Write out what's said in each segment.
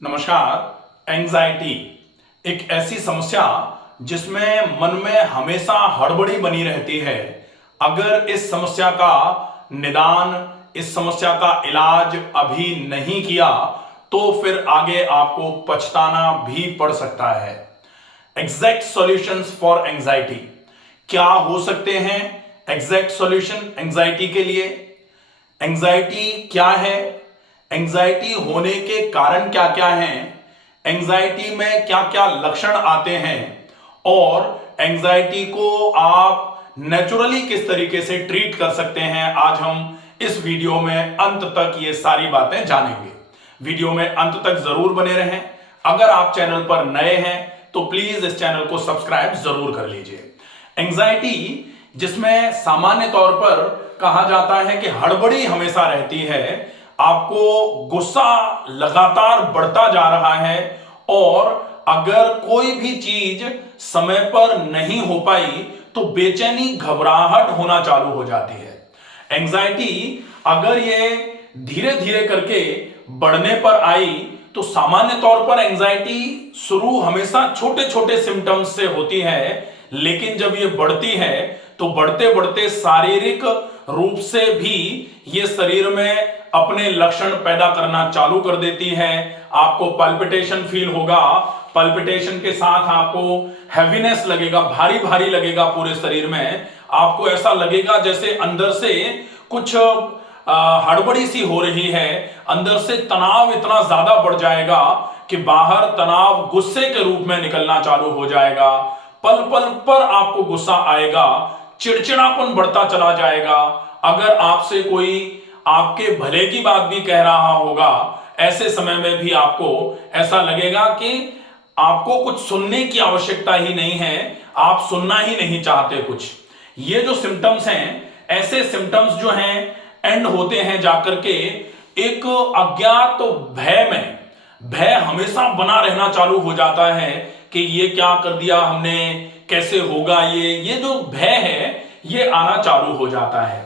नमस्कार। एंजाइटी एक ऐसी समस्या जिसमें मन में हमेशा हड़बड़ी बनी रहती है। अगर इस समस्या का निदान, इस समस्या का इलाज अभी नहीं किया तो फिर आगे आपको पछताना भी पड़ सकता है। एग्जैक्ट सॉल्यूशंस फॉर एंजाइटी क्या हो सकते हैं? एग्जैक्ट सॉल्यूशन एंजाइटी के लिए। एंजाइटी क्या है? एंजाइटी होने के कारण क्या क्या हैं? एंजाइटी में क्या क्या लक्षण आते हैं? और एंजाइटी को आप नेचुरली किस तरीके से ट्रीट कर सकते हैं, आज हम इस वीडियो में अंत तक ये सारी बातें जानेंगे। वीडियो में अंत तक जरूर बने रहें। अगर आप चैनल पर नए हैं तो प्लीज इस चैनल को सब्सक्राइब जरूर कर लीजिए। एंजाइटी जिसमें सामान्य तौर पर कहा जाता है कि हड़बड़ी हमेशा रहती है, आपको गुस्सा लगातार बढ़ता जा रहा है और अगर कोई भी चीज समय पर नहीं हो पाई तो बेचैनी, घबराहट होना चालू हो जाती है। एंजाइटी अगर ये धीरे धीरे करके बढ़ने पर आई तो सामान्य तौर पर एंजाइटी शुरू हमेशा छोटे छोटे सिम्टम्स से होती है, लेकिन जब ये बढ़ती है तो बढ़ते बढ़ते शारीरिक रूप से भी ये शरीर में अपने लक्षण पैदा करना चालू कर देती है। आपको पल्पिटेशन फील होगा, पल्पिटेशन के साथ आपको हैवीनेस लगेगा, भारी भारी लगेगा पूरे शरीर में। आपको ऐसा लगेगा जैसे अंदर से कुछ हड़बड़ी सी हो रही है, अंदर से तनाव इतना ज्यादा बढ़ जाएगा कि बाहर तनाव गुस्से के रूप में निकलना चालू हो जाएगा। पल पल पर आपको गुस्सा आएगा, चिड़चिड़ापन बढ़ता चला जाएगा। अगर आपसे कोई आपके भले की बात भी कह रहा होगा, ऐसे समय में भी आपको ऐसा लगेगा कि आपको कुछ सुनने की आवश्यकता ही नहीं है, आप सुनना ही नहीं चाहते कुछ। ये जो सिम्टम्स हैं, ऐसे सिम्टम्स जो हैं एंड होते हैं जाकर के एक अज्ञात भय में। भय हमेशा बना रहना चालू हो जाता है कि ये क्या कर दिया हमने, कैसे होगा ये जो भय है ये आना चालू हो जाता है।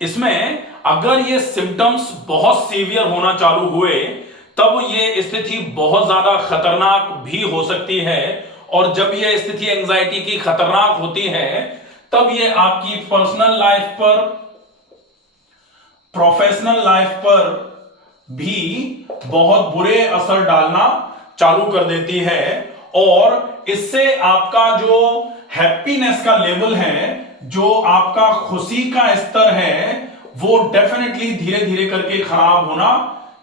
इसमें अगर ये सिम्टम्स बहुत सीवियर होना चालू हुए तब ये स्थिति बहुत ज्यादा खतरनाक भी हो सकती है। और जब ये स्थिति एंजाइटी की खतरनाक होती है तब ये आपकी पर्सनल लाइफ पर, प्रोफेशनल लाइफ पर भी बहुत बुरे असर डालना चालू कर देती है। और इससे आपका जो हैप्पीनेस का लेवल है, जो आपका खुशी का स्तर है, वो डेफिनेटली धीरे धीरे करके खराब होना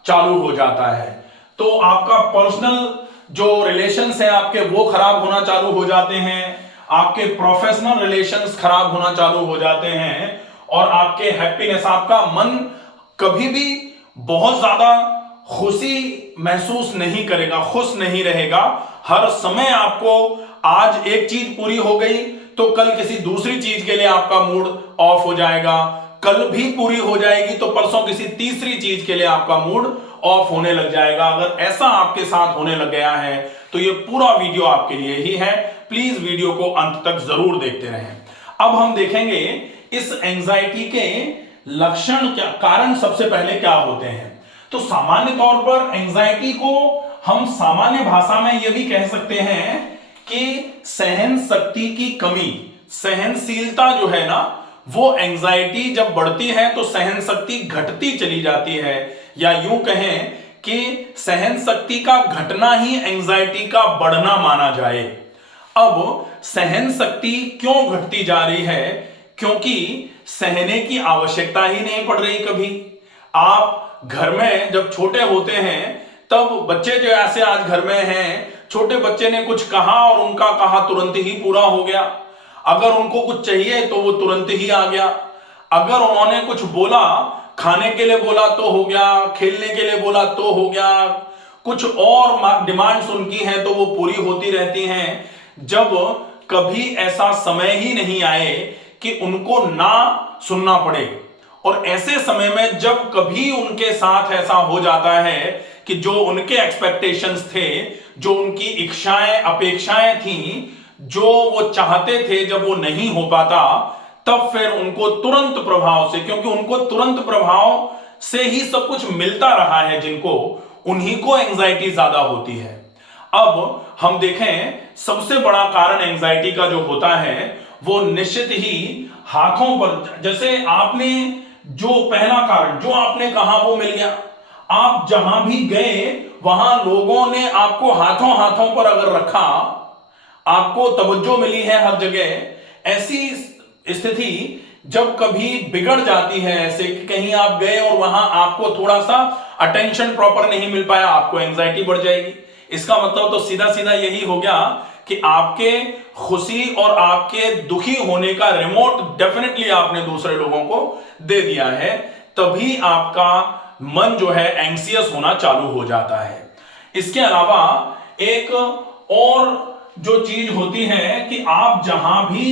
चालू हो जाता है। तो आपका पर्सनल जो रिलेशंस है आपके, वो खराब होना चालू हो जाते हैं, आपके प्रोफेशनल रिलेशंस खराब होना चालू हो जाते हैं और आपके हैप्पीनेस, आपका मन कभी भी बहुत ज्यादा खुशी महसूस नहीं करेगा, खुश नहीं रहेगा। हर समय आपको आज एक चीज पूरी हो गई तो कल किसी दूसरी चीज के लिए आपका मूड ऑफ हो जाएगा, कल भी पूरी हो जाएगी तो परसों किसी तीसरी चीज के लिए आपका मूड ऑफ होने लग जाएगा। अगर ऐसा आपके साथ होने लग गया है तो ये पूरा वीडियो आपके लिए ही है। प्लीज वीडियो को अंत तक जरूर देखते रहें। अब हम देखेंगे इस एंजाइटी के लक्षण, क्या कारण सबसे पहले क्या होते हैं। तो सामान्य तौर पर एंजाइटी को हम सामान्य भाषा में यह भी कह सकते हैं कि सहन शक्ति की कमी, सहनशीलता जो है ना, वो एंजाइटी जब बढ़ती है तो सहन शक्ति घटती चली जाती है। या यूं कहें कि सहन शक्ति का घटना ही एंजाइटी का बढ़ना माना जाए। अब सहन शक्ति क्यों घटती जा रही है? क्योंकि सहने की आवश्यकता ही नहीं पड़ रही कभी। आप घर में जब छोटे होते हैं तब बच्चे जो ऐसे आज घर में हैं, छोटे बच्चे ने कुछ कहा और उनका कहा तुरंत ही पूरा हो गया। अगर उनको कुछ चाहिए तो वो तुरंत ही आ गया। अगर उन्होंने कुछ बोला, खाने के लिए बोला तो हो गया, खेलने के लिए बोला तो हो गया, कुछ और डिमांड्स उनकी हैं तो वो पूरी होती रहती हैं। जब कभी ऐसा समय ही नहीं आए कि उनको ना सुनना पड़े। और ऐसे समय में जब कभी उनके साथ ऐसा हो जाता है कि जो उनके एक्सपेक्टेशंस थे, जो उनकी इच्छाएं, अपेक्षाएं थी, जो वो चाहते थे, जब वो नहीं हो पाता तब फिर उनको तुरंत प्रभाव से, क्योंकि उनको तुरंत प्रभाव से ही सब कुछ मिलता रहा है जिनको, उन्हीं को एंजाइटी ज्यादा होती है। अब हम देखें सबसे बड़ा कारण एंजाइटी का जो होता है वो निश्चित ही हाथों पर, जैसे आपने जो पहला कारण जो आपने कहा वो मिल गया। आप जहां भी गए वहां लोगों ने आपको हाथों हाथों पर अगर रखा, आपको तवज्जो मिली है हर जगह। ऐसी स्थिति जब कभी बिगड़ जाती है, ऐसे कि कहीं आप गए और वहां आपको थोड़ा सा अटेंशन प्रॉपर नहीं मिल पाया, आपको एंजाइटी बढ़ जाएगी। इसका मतलब तो सीधा सीधा यही हो गया कि आपके खुशी और आपके दुखी होने का रिमोट डेफिनेटली आपने दूसरे लोगों को दे दिया है। तभी आपका मन जो है एंग्जियस होना चालू हो जाता है। इसके अलावा एक और जो चीज होती है कि आप जहां भी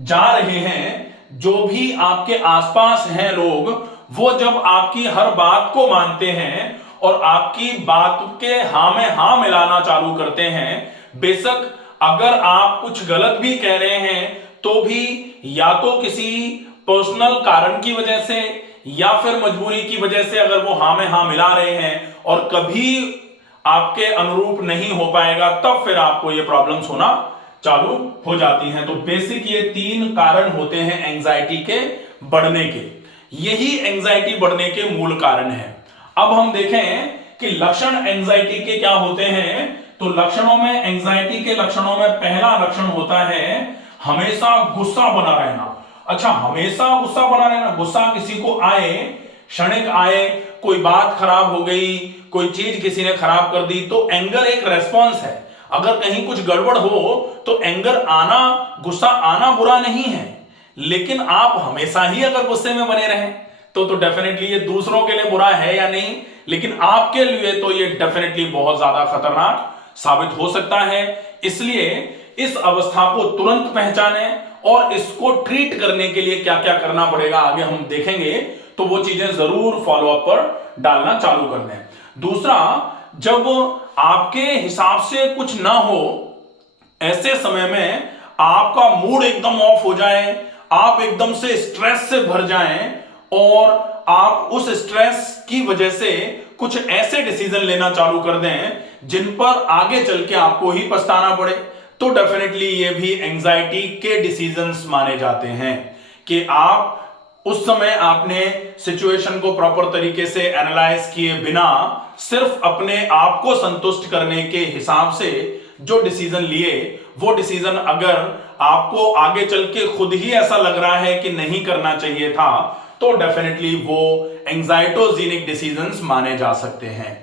जा रहे हैं, जो भी आपके आसपास हैं लोग, वो जब आपकी हर बात को मानते हैं और आपकी बात के हां में हां मिलाना चालू करते हैं, बेशक अगर आप कुछ गलत भी कह रहे हैं तो भी या तो किसी पर्सनल कारण की वजह से या फिर मजबूरी की वजह से अगर वो हां में हां मिला रहे हैं और कभी आपके अनुरूप नहीं हो पाएगा, तब फिर आपको ये प्रॉब्लम्स होना चालू हो जाती हैं। तो बेसिक ये 3 कारण होते हैं एंजाइटी के बढ़ने के। यही एंजाइटी बढ़ने के मूल कारण है। अब हम देखें कि लक्षण एंजाइटी के क्या होते हैं। तो लक्षणों में, एंजाइटी के लक्षणों में पहला लक्षण होता है हमेशा गुस्सा बना रहना। अच्छा, हमेशा गुस्सा बना रहना, गुस्सा किसी को आए, क्षणिक आए, कोई बात खराब हो गई, कोई चीज किसी ने खराब कर दी, तो एंगर एक रेस्पॉन्स है। अगर कहीं कुछ गड़बड़ हो तो एंगर आना, गुस्सा आना बुरा नहीं है, लेकिन आप हमेशा ही अगर गुस्से में बने रहें तो डेफिनेटली ये दूसरों के लिए बुरा है या नहीं, लेकिन आपके लिए तो ये डेफिनेटली बहुत ज्यादा खतरनाक साबित हो सकता है। इसलिए इस अवस्था को तुरंत पहचानें और इसको ट्रीट करने के लिए क्या क्या करना पड़ेगा आगे हम देखेंगे, तो वो चीजें जरूर फॉलोअप पर डालना चालू कर दें। दूसरा, जब आपके हिसाब से कुछ ना हो, ऐसे समय में आपका मूड एकदम ऑफ हो जाए, आप एकदम से स्ट्रेस से भर जाएं और आप उस स्ट्रेस की वजह से कुछ ऐसे डिसीजन लेना चालू कर दें जिन पर आगे चल के आपको ही पछताना पड़े, तो डेफिनेटली ये भी एंजाइटी के डिसीजंस माने जाते हैं। कि आप उस समय आपने सिचुएशन को प्रॉपर तरीके से एनालाइज किए बिना सिर्फ अपने आप को संतुष्ट करने के हिसाब से जो डिसीजन लिए, वो डिसीजन अगर आपको आगे चल के खुद ही ऐसा लग रहा है कि नहीं करना चाहिए था, तो डेफिनेटली वो एंजाइटोजेनिक डिसीजंस माने जा सकते हैं।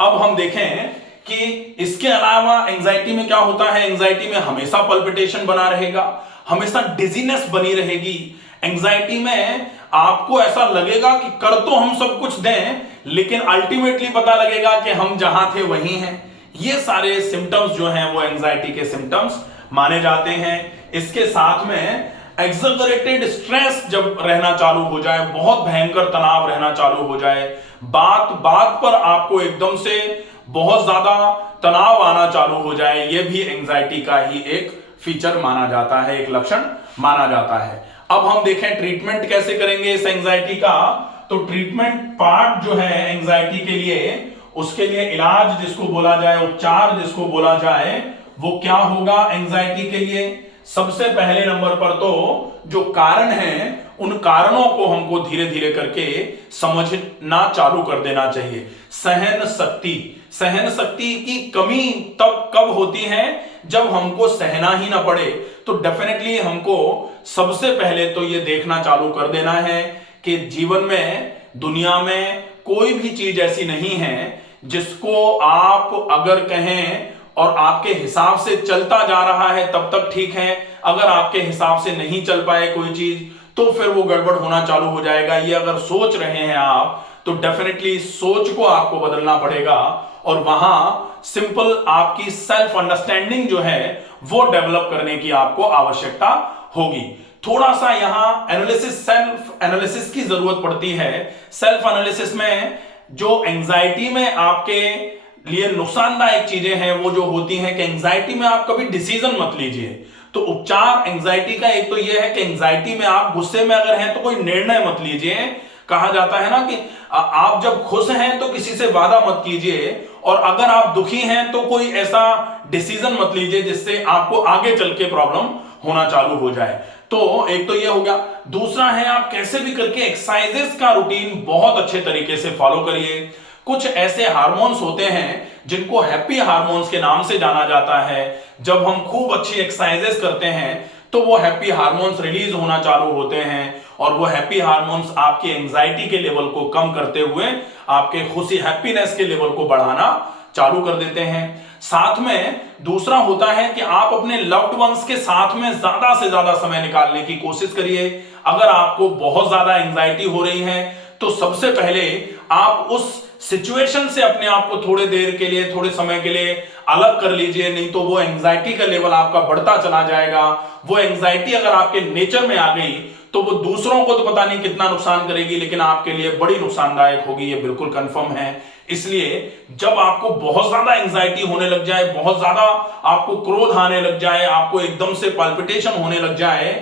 अब हम देखें कि इसके अलावा एंजाइटी में क्या होता है। एंजाइटी में हमेशा पल्पिटेशन बना रहेगा, हमेशा डिजीनेस बनी रहेगी। एंजाइटी में आपको ऐसा लगेगा कि कर तो हम सब कुछ दें, लेकिन अल्टीमेटली पता लगेगा कि हम जहां थे वहीं हैं। ये सारे सिम्टम्स जो हैं वो एंजाइटी के सिम्टम्स माने जाते हैं। इसके साथ में एक्सजरेटेड स्ट्रेस जब रहना चालू हो जाए, बहुत भयंकर तनाव रहना चालू हो जाए, बात बात पर आपको एकदम से बहुत ज्यादा तनाव आना चालू हो जाए, यह भी एंजाइटी का ही एक फीचर माना जाता है, एक लक्षण माना जाता है। अब हम देखें ट्रीटमेंट कैसे करेंगे इस एंजाइटी का। तो ट्रीटमेंट पार्ट जो है एंजाइटी के लिए, उसके लिए इलाज जिसको बोला जाए, उपचार जिसको बोला जाए, वो क्या होगा एंजाइटी के लिए। सबसे पहले नंबर पर तो जो कारण हैं, उन कारणों को हमको धीरे धीरे करके समझना चालू कर देना चाहिए। सहन शक्ति की कमी तब कब होती है, जब हमको सहना ही ना पड़े। तो डेफिनेटली हमको सबसे पहले तो ये देखना चालू कर देना है कि जीवन में, दुनिया में कोई भी चीज ऐसी नहीं है जिसको आप अगर कहें और आपके हिसाब से चलता जा रहा है तब तक ठीक है, अगर आपके हिसाब से नहीं चल पाए कोई चीज तो फिर वो गड़बड़ होना चालू हो जाएगा। ये अगर सोच रहे हैं आप, तो डेफिनेटली सोच को आपको बदलना पड़ेगा और वहां सिंपल आपकी सेल्फ अंडरस्टैंडिंग जो है वो डेवलप करने की आपको आवश्यकता होगी। थोड़ा सा यहां एनालिसिस, सेल्फ एनालिसिस की जरूरत पड़ती है। सेल्फ एनालिसिस में जो एंजाइटी में आपके लिए नुकसानदायक चीजें हैं वो जो होती हैं कि एंजाइटी में आप कभी डिसीजन मत लीजिए। तो उपचार एंजाइटी का एक तो ये है कि एंजाइटी में आप गुस्से में अगर हैं तो कोई निर्णय मत लीजिए, कहा जाता है ना कि आप जब खुश हैं तो किसी से वादा मत कीजिए, और अगर आप दुखी हैं तो कोई ऐसा डिसीजन मत लीजिए जिससे आपको आगे चल के प्रॉब्लम होना चालू हो जाए। तो एक तो ये हो गया। दूसरा है, आप कैसे भी करके एक्सरसाइजेस का रूटीन बहुत अच्छे तरीके से फॉलो करिए। कुछ ऐसे हार्मोन्स होते हैं जिनको हैप्पी हार्मोन्स के नाम से जाना जाता है। जब हम खूब अच्छी एक्सरसाइजेस करते हैं तो वो हैप्पी हार्मोन्स रिलीज होना चालू होते हैं, और वो हैप्पी हार्मोन्स आपकी एंजाइटी के लेवल को कम करते हुए आपके खुशी हैप्पीनेस के लेवल को बढ़ाना चालू कर देते हैं। साथ में दूसरा होता है कि आप अपने लव्ड वंस के साथ में ज्यादा से ज्यादा समय निकालने की कोशिश करिए। अगर आपको बहुत ज्यादा एंजाइटी हो रही है तो सबसे पहले आप उस सिचुएशन से अपने आप को थोड़े देर के लिए, थोड़े समय के लिए अलग कर लीजिए, नहीं तो वो एंजाइटी का लेवल आपका बढ़ता चला जाएगा। वो एंजाइटी अगर आपके नेचर में आ गई तो वो दूसरों को तो पता नहीं कितना नुकसान करेगी, लेकिन आपके लिए बड़ी नुकसानदायक होगी, ये बिल्कुल कंफर्म है। इसलिए जब आपको बहुत ज्यादा एंजाइटी होने लग जाए, बहुत ज्यादा आपको क्रोध आने लग जाए, आपको एकदम से पल्पिटेशन होने लग जाए,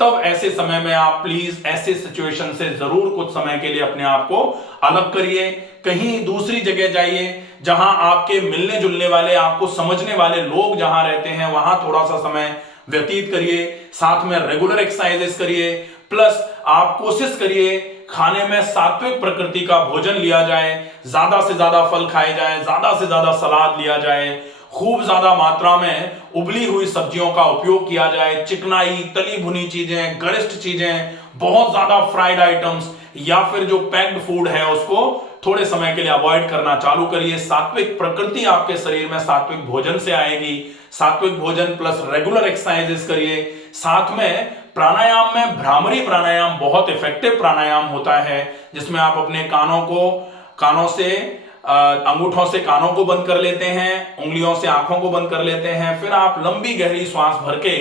तब ऐसे समय में आप प्लीज ऐसे सिचुएशन से जरूर कुछ समय के लिए अपने आप को अलग करिए। कहीं दूसरी जगह जाइए जहां आपके मिलने जुलने वाले, आपको समझने वाले लोग जहां रहते हैं, वहां थोड़ा सा समय व्यतीत करिए। साथ में रेगुलर एक्सरसाइजेस करिए, प्लस आप कोशिश करिए खाने में सात्विक प्रकृति का भोजन लिया जाए, ज्यादा से ज्यादा फल खाए जाए, ज्यादा से ज्यादा सलाद लिया जाए, खूब ज्यादा मात्रा में उबली हुई सब्जियों का उपयोग किया जाए, चिकनाई, तली भुनी चीजें, गरिष्ठ चीजें, बहुत ज्यादा फ्राइड आइटम्स या फिर जो पैक्ड फूड है उसको थोड़े समय के लिए अवॉइड करना चालू करिए। सात्विक प्रकृति आपके शरीर में सात्विक भोजन से आएगी। सात्विक भोजन प्लस रेगुलर एक्सरसाइजेस करिए। साथ में प्राणायाम में भ्रामरी प्राणायाम बहुत इफेक्टिव प्राणायाम होता है, जिसमें आप अपने कानों से अंगूठों से कानों को बंद कर लेते हैं, उंगलियों से आंखों को बंद कर लेते हैं, फिर आप लंबी गहरी श्वास भर के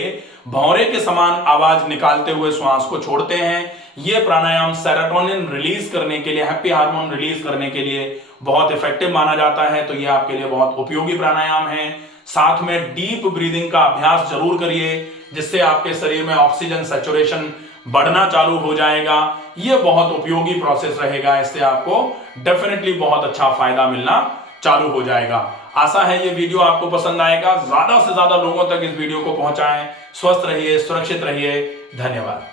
भौरे के समान आवाज निकालते हुए श्वास को छोड़ते हैं। यह प्राणायाम सेरोटोनिन रिलीज करने के लिए, हैप्पी हार्मोन रिलीज करने के लिए बहुत इफेक्टिव माना जाता है। तो यह आपके लिए बहुत उपयोगी प्राणायाम है। साथ में डीप ब्रीदिंग का अभ्यास जरूर करिए, जिससे आपके शरीर में ऑक्सीजन सैचुरेशन बढ़ना चालू हो जाएगा। यह बहुत उपयोगी प्रोसेस रहेगा, इससे आपको डेफिनेटली बहुत अच्छा फायदा मिलना चालू हो जाएगा। आशा है ये वीडियो आपको पसंद आएगा। ज्यादा से ज्यादा लोगों तक इस वीडियो को पहुंचाएं। स्वस्थ रहिए, सुरक्षित रहिए। धन्यवाद।